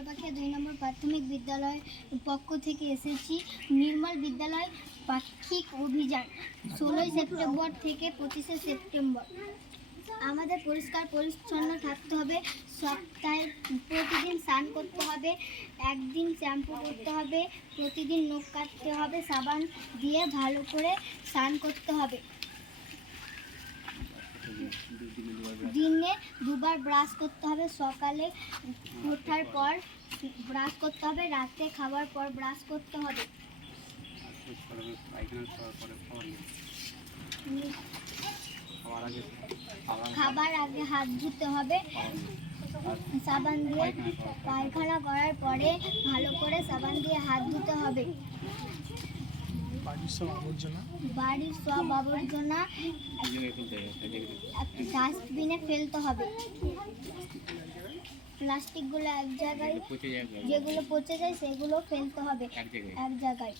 চরপাখিয়া 2 নম্বর প্রাথমিক বিদ্যালয়ের পক্ষ থেকে এসেছি নির্মল বিদ্যালয় পাক্ষিক অভিযান 16 সেপ্টেম্বর থেকে 25 সেপ্টেম্বর। আমাদের পরিষ্কার পরিচ্ছন্ন থাকতে হবে, সপ্তাহে প্রতিদিন স্নান করতে হবে, একদিন শ্যাম্পু করতে হবে, প্রতিদিন নখ কাটতে হবে, সাবান দিয়ে ভালো করে স্নান করতে হবে, দিনে দুবার ব্রাশ করতে হবে, সকালে ওঠার পর ব্রাশ করতে হবে, রাতে খাওয়ার পর ব্রাশ করতে হবে, খাবার আগে হাত ধুতে হবে সাবান দিয়ে, পায়খানা করার পরে ভালো করে সাবান দিয়ে হাত ধুতে হবে, বাড়ির সব আবর্জনা ডাস্টবিনে ফেলতে হবে, প্লাস্টিকগুলো এক জায়গায়, যেগুলো পচে যায় সেগুলো ফেলতে হবে এক জায়গায়।